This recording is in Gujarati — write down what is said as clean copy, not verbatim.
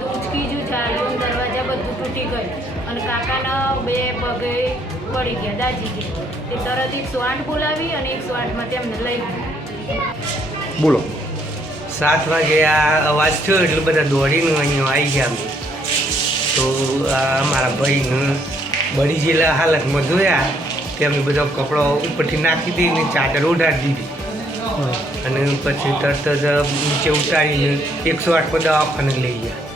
બધું ઉચકી ગયું, જાળીઓ દરવાજા બધું તૂટી ગયું અને કાકાના 2 પગે પડી ગયા, દાજી ગયા. તે તરત 108 બોલાવી અને 108માં તેમને લઈ ગયા. બોલો. 7 વાગે આ અવાજ થયો એટલે બધા દોડીને અહીંયા આવી ગયા અમે. તો અમારા ભાઈને બળી ગયેલા હાલતમાં જોયા કે અમે બધા કપડો ઉપરથી નાખી દઈને ચાદર ઉડાડી દીધી અને પછી તરત જ નીચે ઉતારીને 108 પર દવાખાને લઈ ગયા.